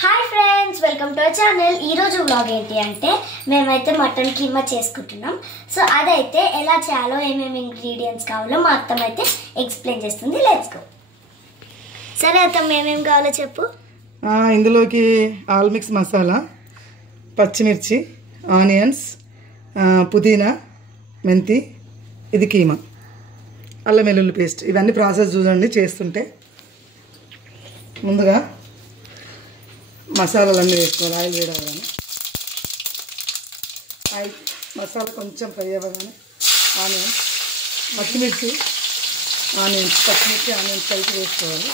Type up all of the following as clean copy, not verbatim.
Hi friends, welcome to our channel. ఈరోజు vlog ఏంటి అంటే మేమైతే మటన్ కీమా చేసుకుంటున్నాం. సో అదైతే ఎలా చేయాలో ఏమేమి ఇంగ్రీడియంట్స్ కావాలో మా అత్తమ్మ అయితే ఎక్స్ప్లెయిన్ చేస్తుంది. Let's go. సరే అత్తమ్మ, ఏమేమి కావాలో చెప్పు. ఇందులోకి ఆల్ మిక్స్ మసాలా, పచ్చిమిర్చి, ఆనియన్స్, పుదీనా, మెంతి, ఇది కీమా, అల్లం వెల్లుల్లి పేస్ట్. ఇవన్నీ ప్రాసెస్ చూడండి చేస్తుంటే. ముందుగా మసాలాలన్నీ వేసుకోవాలి. ఆయిల్ వేయగానే ఆయిల్ మసాలా కొంచెం ఫ్రై అవ్వగానే ఆనియన్స్, పచ్చిమిర్చి ఆనియన్స్ కలిపి వేసుకోవాలి.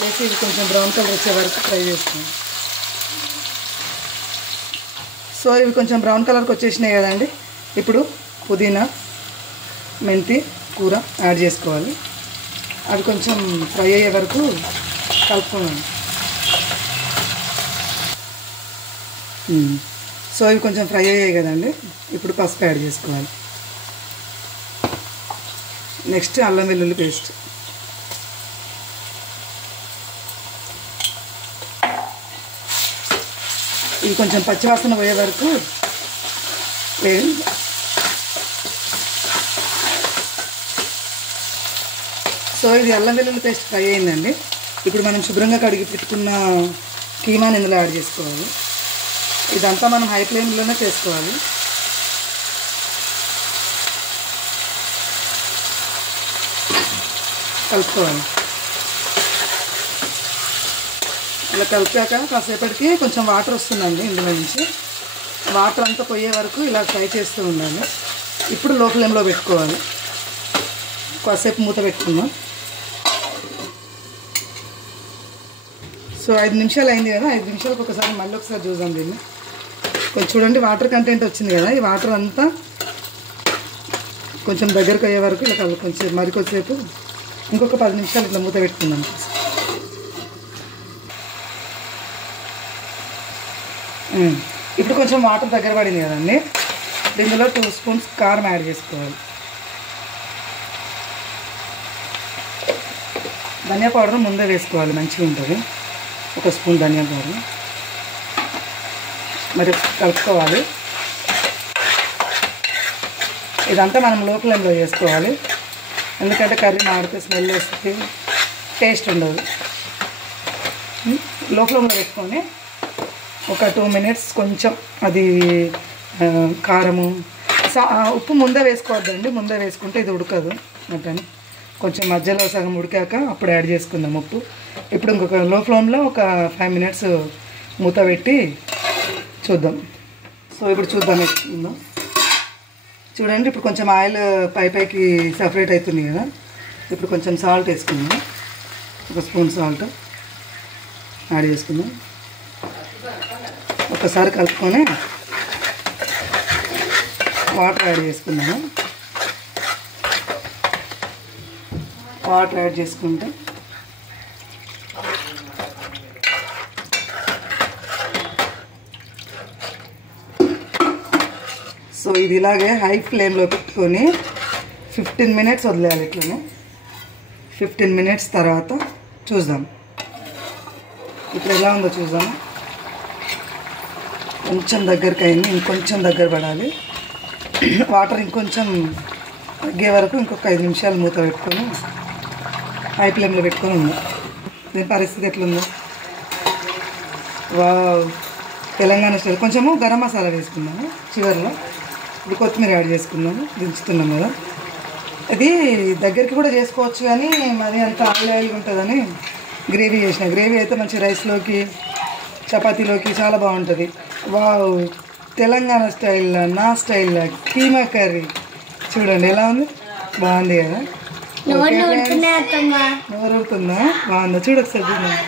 వేసి ఇది కొంచెం బ్రౌన్ కలర్ వచ్చే వరకు ఫ్రై చేసుకోవాలి. సో ఇవి కొంచెం బ్రౌన్ కలర్కి వచ్చేసినాయి కదండి. ఇప్పుడు పుదీనా, మెంతి కూర యాడ్ చేసుకోవాలి. అవి కొంచెం ఫ్రై అయ్యే వరకు కలుపుకోవాలి. సో ఇవి కొంచెం ఫ్రై అయ్యాయి కదండి. ఇప్పుడు పసుపు యాడ్ చేసుకోవాలి. నెక్స్ట్ అల్లం వెల్లుల్లి పేస్ట్, ఇది కొంచెం పచ్చివాసన పోయే వరకు వేయండి. సో ఇది అల్లం వెల్లుల్లి పేస్ట్ ఫ్రై అయిందండి. ఇప్పుడు మనం శుభ్రంగా కడిగి పెట్టుకున్న కీమాని ఇందులో యాడ్ చేసుకోవాలి. ఇదంతా మనం హై ఫ్లేమ్లోనే చేసుకోవాలి. కలుపుకోవాలి. ఇలా కలిపాక కాసేపటికి కొంచెం వాటర్ వస్తుందండి. ఇందులో నుంచి వాటర్ అంతా పోయే వరకు ఇలా ఫ్రై చేస్తూ ఉండాలి. ఇప్పుడు లో ఫ్లేమ్లో పెట్టుకోవాలి. కాసేపు మూత పెట్టుకుందాం. సో 5 నిమిషాలు అయింది కదా. 5 నిమిషాలకు ఒకసారి మళ్ళీ ఒకసారి చూద్దాం దీన్ని. కొంచెం చూడండి, వాటర్ కంటెంట్ వచ్చింది కదా. ఈ వాటర్ అంతా కొంచెం దగ్గరకు అయ్యే వరకు ఇలా కొంచెం మరికొద్దిసేపు ఇంకొక 10 నిమిషాలు ఇట్లా మూత పెట్టుకుందాం. ఇప్పుడు కొంచెం వాటర్ దగ్గర పడింది కదండి. దీనిలో 2 స్పూన్స్ కారం యాడ్ చేసుకోవాలి. ధనియా పౌడర్ ముందే వేసుకోవాలి, మంచిగా ఉంటుంది. 1 స్పూన్ ధనియా పౌడర్ మరి కలుపుకోవాలి. ఇదంతా మనం లో ఫ్లేమ్లో చేసుకోవాలి. ఎందుకంటే కర్రీ మాడితే స్మెల్ వస్తుంది, టేస్ట్ ఉండదు. లో ఫ్లేమ్లో పెట్టుకొని ఒక 2 మినిట్స్ కొంచెం అది కారము, ఉప్పు ముందే వేసుకోవద్దండి. ముందే వేసుకుంటే ఇది ఉడకదు మటన్. కొంచెం మధ్యలో సగం ఉడికాక అప్పుడు యాడ్ చేసుకుందాం ఉప్పు. ఇప్పుడు ఇంకొక లో ఫ్లేమ్లో ఒక 5 మినిట్స్ మూత పెట్టి చూద్దాం. సో ఇప్పుడు చూద్దాం ఎట్లుందో. చూడండి, ఇప్పుడు కొంచెం ఆయిల్ పైకి సపరేట్ అవుతుంది కదా. ఇప్పుడు కొంచెం సాల్ట్ వేసుకుందాం. 1 స్పూన్ సాల్ట్ యాడ్ చేసుకుందాం. ఒకసారి కలుపుకొని వాటర్ యాడ్ చేసుకుందాము. వాటర్ యాడ్ చేసుకుంటే సో ఇది ఇలాగే హై ఫ్లేమ్లో పెట్టుకొని 15 మినిట్స్ వదిలేయాలి. ఇట్లనే 15 మినిట్స్ తర్వాత చూద్దాం. ఇప్పుడు ఎలా ఉందో చూద్దాం. కొంచెం దగ్గరికి అయింది, ఇంకొంచెం దగ్గర పడాలి. వాటర్ ఇంకొంచెం తగ్గే వరకు ఇంకొక 5 నిమిషాలు మూత పెట్టుకొని హై ఫ్లేమ్లో పెట్టుకొని ఉంది. దీని పరిస్థితి ఎట్లుందో. Wow, Telangana style. కొంచెము గరం మసాలా వేసుకున్నాము చివరిలో. ఇప్పుడు కొత్తిమీర యాడ్ చేసుకున్నాము. దించుతున్నాం కదా. ఇది దగ్గరికి కూడా చేసుకోవచ్చు, కానీ మరి అంత ఆయిల్ ఉంటుందని గ్రేవీ చేసిన. గ్రేవీ అయితే మంచి రైస్లోకి, చపాతీలోకి చాలా బాగుంటుంది. వావ్, తెలంగాణ స్టైల్లో, నా స్టైల్లో కీమా కర్రీ చూడండి ఎలా ఉంది. బాగుంది కదా. నోరుతుందా? బాగుందా? చూడొకసారి చూడండి.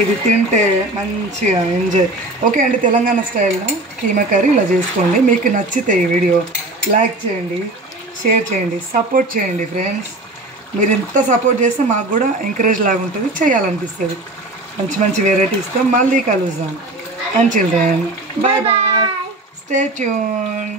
ఇది తింటే మంచిగా ఎంజాయ్. ఓకే అండి, తెలంగాణ స్టైల్లో కీమా కర్రీ ఇలా చేసుకోండి. మీకు నచ్చితే ఈ వీడియో లైక్ చేయండి, షేర్ చేయండి, సపోర్ట్ చేయండి ఫ్రెండ్స్. మీరు ఎంత సపోర్ట్ చేస్తే మాకు కూడా ఎంకరేజ్ లాగా ఉంటుంది, చేయాలనిపిస్తుంది. మంచి మంచి వెరైటీస్తో మళ్ళీ కలుద్దాం. And children, bye bye, stay tune.